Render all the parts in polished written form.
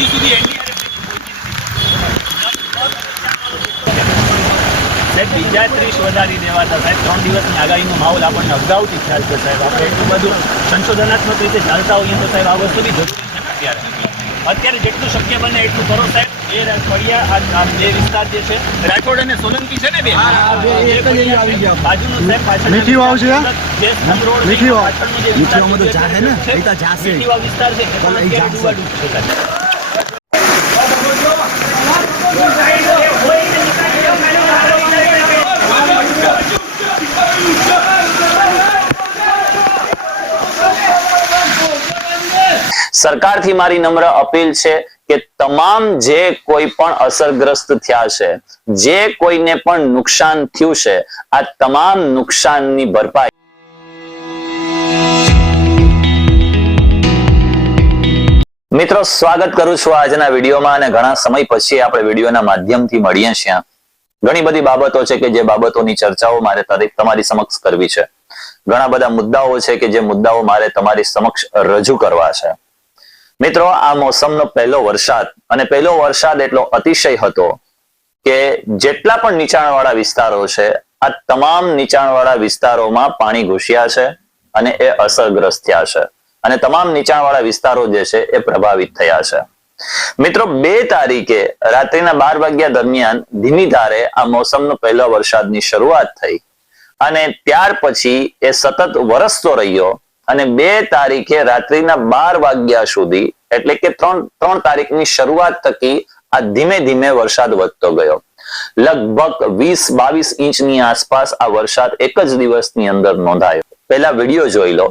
હજુ સુધી એનડીઆરએફ સાહેબ બીજા 30 વધારી દેવાતા સાહેબ 3 દિવસની આગાહીનો માહોલ આપણને અગાઉથી ખ્યાલ છે સાહેબ. આપણે એટલું બધું સંશોધનાત્મક રીતે ચાલતા હોઈએ તો સાહેબ આ વસ્તુ બી જરૂરી છે ને. અત્યારે જેટલું શક્ય બને એટલું કરો સાહેબ. એ ફળિયા આ બે વિસ્તાર જે છે રાઠોડ અને સોલંકી છે ને બે બાજુનું સાહેબ પાછળ મીઠી વાવ છે મીઠી વાવ પાછળનો જે વિસ્તાર મીઠી વાવ વિસ્તાર છે એ પણ અત્યારે ડૂબાડૂબ છે સાહેબ. સરકારથી મારી નમ્ર અપીલ છે કે તમામ જે કોઈ પણ અસરગ્રસ્ત થયા છે, જે કોઈને પણ નુકસાન થયું છે, આ તમામ નુકસાનની ભરપાઈ મિત્રો સ્વાગત કરું છું આજના વિડીયોમાં. અને ઘણા સમય પછી આપણે વિડીયોના માધ્યમથી મળીએ છીએ. ઘણી બધી બાબતો છે કે જે બાબતોની ચર્ચાઓ મારે તમારી સમક્ષ કરવી છે. ઘણા બધા મુદ્દાઓ છે કે જે મુદ્દાઓ મારે તમારી સમક્ષ રજૂ કરવા છે. મિત્રો, આ મોસમનો પહેલો વરસાદ, અને પહેલો વરસાદ એટલો અતિશય હતો કે જેટલા પણ નીચાણવાળા વિસ્તારો છે આ તમામ નીચાણવાળા વિસ્તારોમાં પાણી ઘૂસ્યા છે અને એ અસરગ્રસ્ત થયા છે, અને તમામ નીચાણવાળા વિસ્તારો જે છે એ પ્રભાવિત થયા છે. મિત્રો, 2 તારીખે રાત્રિના 12 વાગ્યા દરમિયાન ધીમી ધારે આ મોસમનો પહેલો વરસાદની શરૂઆત થઈ અને ત્યાર પછી એ સતત વરસતો રહ્યો અને 2 તારીખે રાત્રિના 12 વાગ્યા સુધી એટલે કે 3 તારીખની શરૂઆત થકી આ ધીમે ધીમે વરસાદ વધતો ગયો. લગભગ 20-22 ઇંચની આસપાસ આ વરસાદ એક જ દિવસની અંદર નોંધાયો. પહેલા વિડીયો જોઈ લો.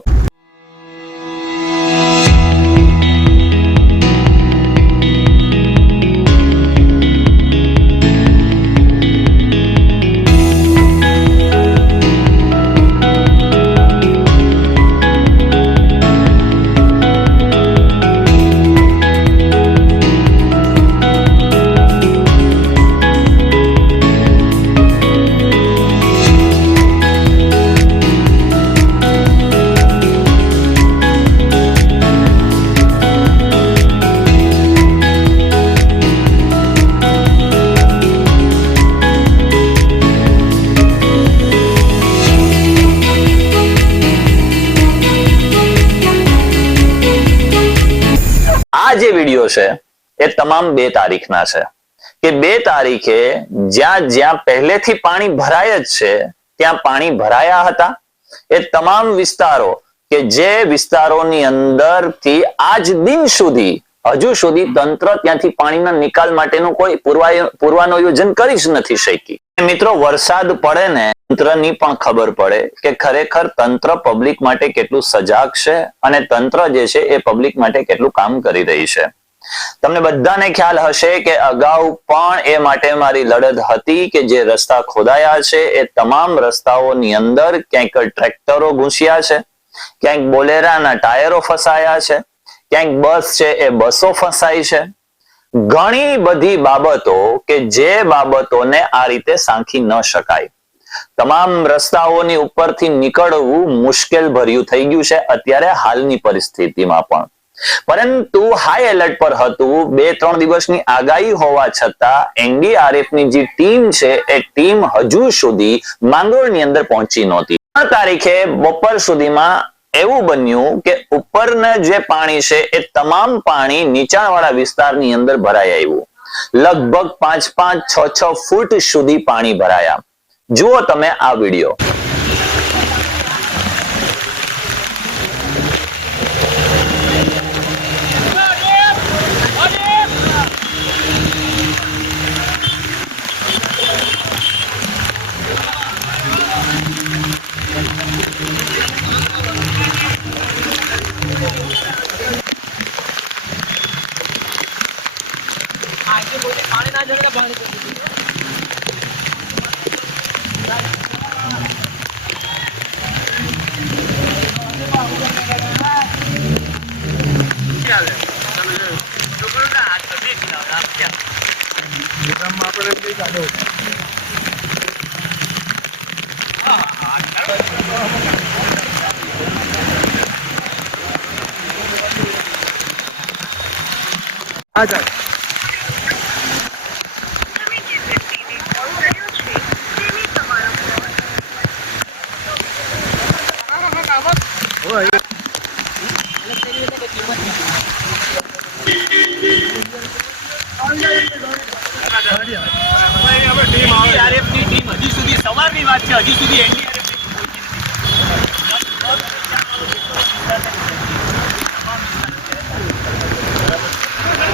આ જે વિડીયો છે એ તમામ 2 તારીખના છે કે 2 તારીખે જ્યાં પહેલેથી પાણી ભરાય જ છે ત્યાં પાણી ભરાયા હતા. એ તમામ વિસ્તારો કે જે વિસ્તારોની અંદરથી આજ દિન સુધી હજુ સુધી તંત્ર ત્યાંથી પાણીના નિકાલ માટેનું કોઈ પૂર્વાનુયોજન કરી જ નથી શકી. મિત્રો, વરસાદ પડે ને તંત્રની પણ ખબર પડે કે ખરેખર તંત્ર પબ્લિક માટે કેટલું સજાગ છે અને તંત્ર જે છે એ પબ્લિક માટે કેટલું કામ કરી રહી છે. તમને બધાને ખ્યાલ હશે કે અગાઉ પણ એ માટે મારી લડત હતી કે જે રસ્તા ખોદાયા છે એ તમામ રસ્તાઓની અંદર ક્યાંક ટ્રેક્ટરો ઘૂસ્યા છે, ક્યાંક બોલેરાના ટાયરો ફસાયા છે, ક્યાંક બસ છે એ બસો ફસાઈ છે. ઘણી બધી બાબતો કે જે બાબતોને આ રીતે સાંખી ન શકાય. તમામ રસ્તાઓની ઉપરથી નીકળવું મુશ્કેલ ભર્યું થઈ ગયું છે અત્યારે હાલની પરિસ્થિતિમાં પણ. પરંતુ હાઈ એલર્ટ પર હતું. 2-3 દિવસની આગાહી હોવા છતાં એનડીઆરએફ ની જે ટીમ છે એ ટીમ હજુ સુધી માંગરોળની અંદર પહોંચી નહોતી. 3 તારીખે બપોર સુધીમાં એવું બન્યું કે ઉપરના જે પાણી છે એ તમામ પાણી નીચાણવાળા વિસ્તારની અંદર ભરાઈ આવ્યું. લગભગ 5-6 ફૂટ સુધી પાણી ભરાયા. જુઓ તમે આ વિડીયો. પાણી ના જડે પાણી NDRF ની ટીમ હજી સુધી સવારની વાત છે, હજી સુધી NDRF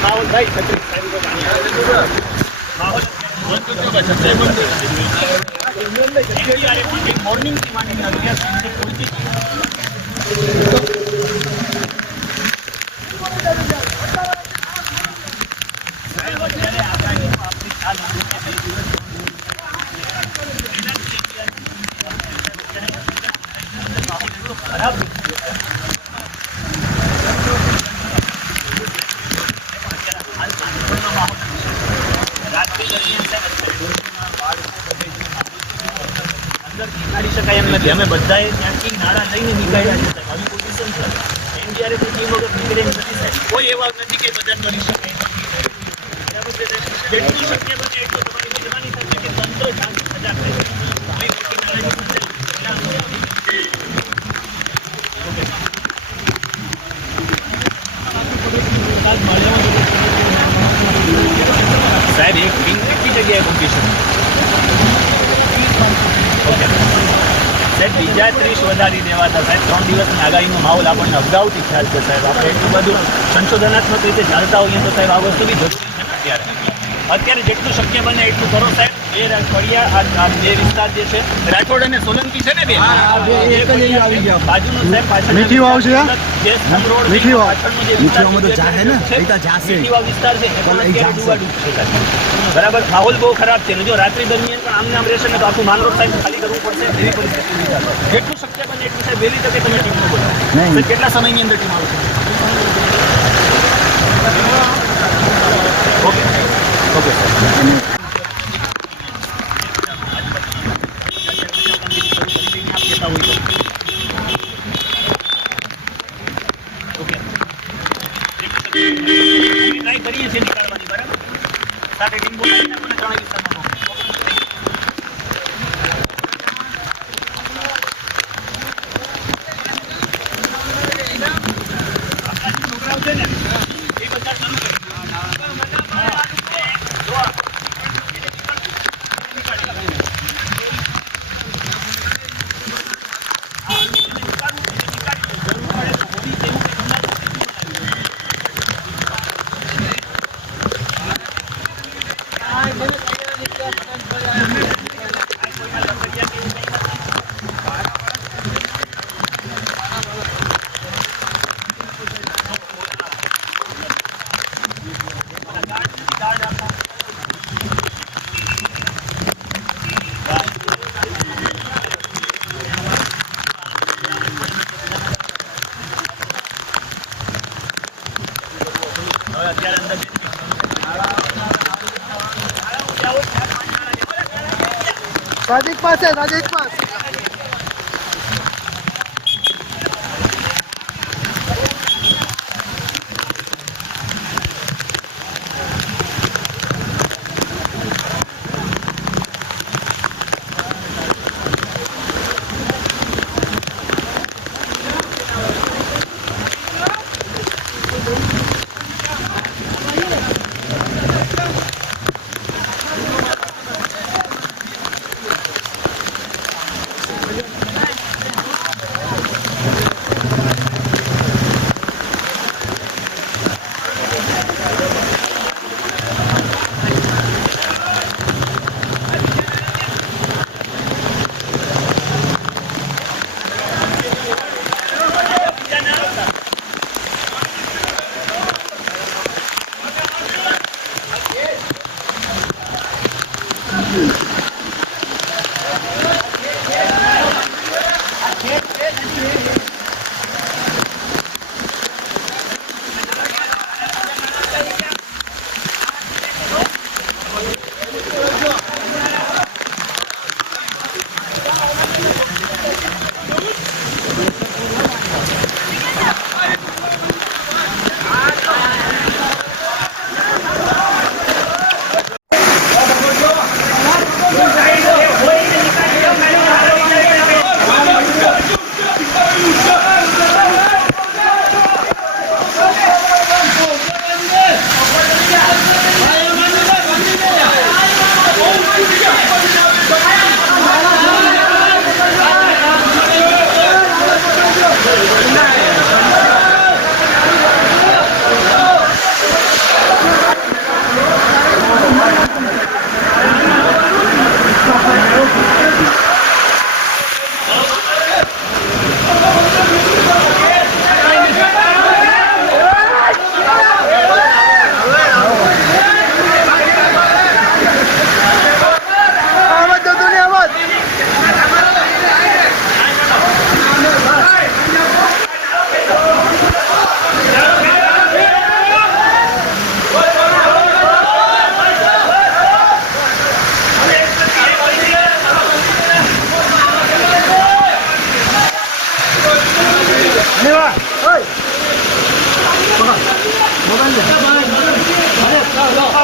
માહોલ મોર્નિંગ થી માંડીને અત્યાર સુધી પહોંચી ખરાબ રાત્રિ દરમિયાન અંદર નીકાળી શકાય એમ નથી. અમે બધાએ ત્યાંથી નાણાં લઈને નીકળ્યા છે. આવી પોઝિશન છે. NDRF ની ટીમ વગર નીકળે એમ નથી સાહેબ. કોઈ એવા નથી કે બધા કરી શકાય. જેટલું શક્ય બને એટલું તમારી મહેરબાની થશે કે તંત્ર સજાગ રહે. કોઈ સાહેબ એક ટીમ કેટલી જગ્યાએ મૂકી છે? ઓકે સાહેબ બીજા 30 વધારી દેવાતા સાહેબ. 3 દિવસની આગાહીનો માહોલ આપણને અગાઉથી ખ્યાલ છે સાહેબ. આપણે એટલું બધું સંશોધનાત્મક રીતે જાણતા હોઈએ તો સાહેબ આ વસ્તુ બી જરૂરી છે ને અત્યારે જેટલું શક્ય બને એટલું કરો સાહેબ. એ ફળિયા આ બે વિસ્તાર જે છે રાઠોડ અને સોલંકી છે ને બે બાજુનો સાહેબ પાછળ મીઠી વાવ છે મીઠી વાવ પાછળનો જે વિસ્તાર મીઠી વાવ વિસ્તાર છે એ પણ અત્યારે ડૂબાડૂબ છે સાહેબ. બરાબર માહોલ બહુ ખરાબ છે. જો રાત્રિ દરમિયાન પણ આમને આમ રહેશે ને તો આખું માંગરોળ સાહેબ ખાલી કરવું પડશે. એવી પરિસ્થિતિ જેટલું શક્ય બને એટલું સાહેબ વહેલી તકે તમે ટીમનો બોલાવો. કેટલા સમયની અંદર ટીમ આવશે? Okay okay sir. ટ્રાય કરીએ છીએ નીકાળવાની. બરાબર સાથે ટીમ બોલાવીને આપણને ત્રણેય વિસ્તારમાં છોકરાઓ છે ને એ બધા શરૂ કરી અત્યારે અંદર સાદિક પાસે સાદિક પાસે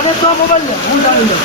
હવે તો મોબાઈલ લે હું જાણી લઉં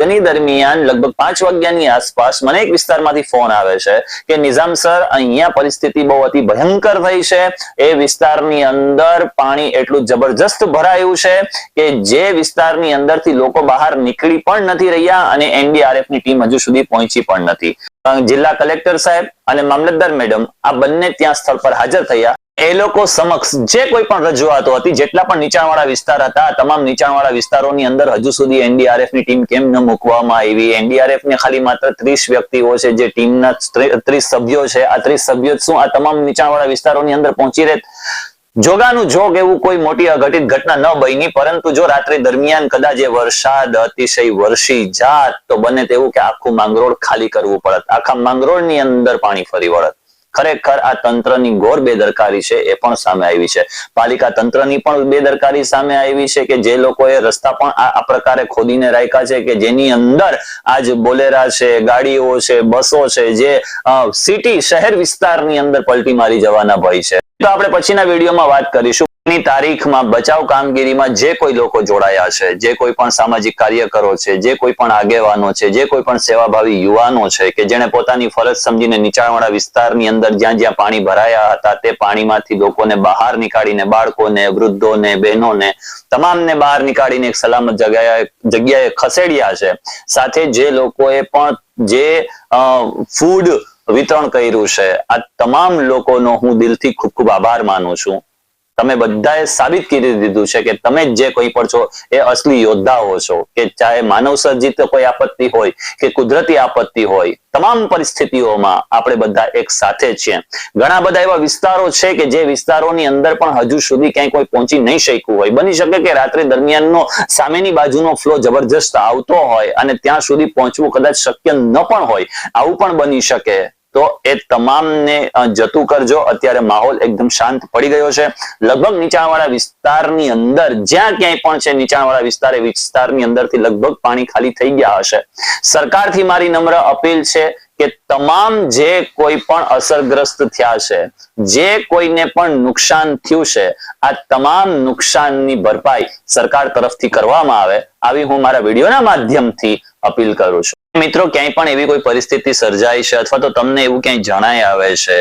તેની દરમિયાન લગભગ 5 વાગ્યાની આસપાસ મને એક વિસ્તારમાંથી ફોન આવે છે કે નિઝામ સર અહીંયા પરિસ્થિતિ બહુ અતિ ભયંકર થઈ છે. એ વિસ્તારની અંદર પાણી એટલું જબરજસ્ત ભરાયું છે કે જે વિસ્તારની અંદરથી લોકો બહાર નીકળી પણ નથી રહ્યા અને NDRF ની ટીમ હજુ સુધી પહોંચી પણ નથી. જિલ્લા કલેક્ટર સાહેબ અને મામલતદાર મેડમ આ બંને ત્યાં સ્થળ પર હાજર થયા. એ લોકો સમક્ષ જે કોઈ પણ રજૂઆતો હતી, જેટલા પણ નીચાણવાળા વિસ્તાર હતા, તમામ નીચાણવાળા વિસ્તારોની અંદર હજુ સુધી NDRF ની ટીમ કેમ ન મૂકવામાં આવી? NDRF ને ખાલી માત્ર 30 વ્યક્તિઓ છે, જે ટીમના 30 સભ્યો છે. આ 30 સભ્યો શું આ તમામ નીચાણવાળા વિસ્તારોની અંદર પહોંચી રહે? જોગાનું જોગ એવું કોઈ મોટી અઘટિત ઘટના ન બની, પરંતુ જો રાત્રે દરમિયાન કદાચ એ વરસાદ અતિશય વરસી જાત તો બને તેવું કે આખું માંગરોળ ખાલી કરવું પડત, આખા માંગરોળની અંદર પાણી ફરી વળત. ખરેખર આ તંત્રની ઘોર બેદરકારી છે, એ પણ સામે આવી છે. પાલિકા તંત્રની પણ બેદરકારી સામે આવી છે કે જે લોકોએ રસ્તા પણ આ પ્રકારે ખોદીને રાખ્યા છે કે જેની અંદર આજ બોલેરા છે, ગાડીઓ છે, બસો છે, જે સિટી શહેર વિસ્તારની અંદર પલટી મારી જવાના ભય છે. તો આપણે પછીના વિડીયોમાં વાત કરીશું. ની તારીખમાં બચાવ કામગીરીમાં જે કોઈ લોકો જોડાયા છે, જે કોઈ પણ સામાજિક કાર્યકરો છે, જે કોઈ પણ આગેવાનો છે, જે કોઈ પણ સેવાભાવી યુવાનો છે કે જેણે પોતાની ફરજ સમજીને નીચાણવાળા વિસ્તારની અંદર જ્યાં જ્યાં પાણી ભરાયા હતા તે પાણીમાંથી લોકોને બહાર નીકાળીને, બાળકોને, વૃદ્ધોને, બહેનોને તમામને બહાર નીકાળીને એક સલામત જગ્યાએ ખસેડ્યા છે. સાથે જે લોકોએ પણ જે ફૂડ વિતરણ કર્યું છે, આ તમામ લોકોનો હું દિલથી ખૂબ ખૂબ આભાર માનું છું. તમે બધાએ સાબિત કરી દીધું છે કે તમે જે કોઈ પણ છો એ અસલી યોદ્ધાઓ છો. કે ચાહે માનવ સર્જિત કોઈ આપત્તિ હોય કે કુદરતી આપત્તિ હોય, તમામ પરિસ્થિતિઓમાં આપણે બધા એક સાથે છીએ. ઘણા બધા એવા વિસ્તારો છે કે જે વિસ્તારોની અંદર પણ હજુ સુધી ક્યાંય કોઈ પહોંચી નહીં શક્યું હોય. બની શકે કે રાત્રે દરમિયાનનો સામેની બાજુનો ફ્લો જબરજસ્ત આવતો હોય અને ત્યાં સુધી પહોંચવું કદાચ શક્ય ન પણ હોય, આવું પણ બની શકે. તો એ તમામને જતું કરજો. અત્યારે માહોલ એકદમ શાંત પડી ગયો છે. લગભગ નીચાણવાળા વિસ્તારની અંદર જ્યાં ક્યાંય પણ છે નીચાણવાળા વિસ્તારની અંદરથી લગભગ પાણી ખાલી થઈ ગયા હશે. સરકારથી મારી નમ્ર અપીલ છે કે તમામ જે કોઈ પણ અસરગ્રસ્ત થયા છે, જે કોઈને પણ નુકસાન થયું છે, આ તમામ નુકસાનની ભરપાઈ સરકાર તરફથી કરવામાં આવે, આવી હું મારા વિડીયોના માધ્યમથી અપીલ કરું છું. મિત્રો, ક્યાંય પણ એવી કોઈ પરિસ્થિતિ સર્જાય છે અથવા તો તમને એવું ક્યાંય જણાય આવે છે,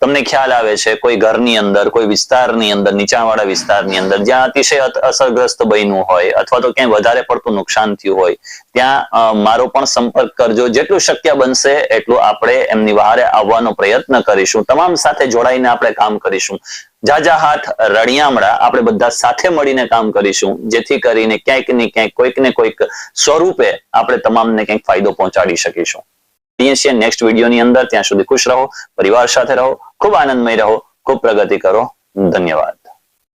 તમને ખ્યાલ આવે છે કોઈ ઘરની અંદર, કોઈ વિસ્તારની અંદર, નીચાણવાળા વિસ્તારની અંદર જ્યાં અતિશય અસરગ્રસ્ત બન્યું હોય અથવા તો ક્યાંય વધારે પડતું નુકસાન થયું હોય, ત્યાં મારો પણ સંપર્ક કરજો. જેટલું શક્ય બનશે એટલું આપણે એમની વહારે આવવાનો પ્રયત્ન કરીશું. તમામ સાથે જોડાઈને આપણે કામ કરીશું. જાજા હાથ રળિયામડા આપણે બધા સાથે મળીને કામ કરીશું, જેથી કરીને ક્યાંક ને ક્યાંક કોઈક ને કોઈક સ્વરૂપે આપણે તમામને ક્યાંક ફાયદો પહોંચાડી શકીશું. છીએ નેક્સ્ટ વિડીયોની અંદર. ત્યાં સુધી ખુશ રહો, પરિવાર સાથે રહો, ખૂબ આનંદમય રહો, ખૂબ પ્રગતિ કરો. ધન્યવાદ.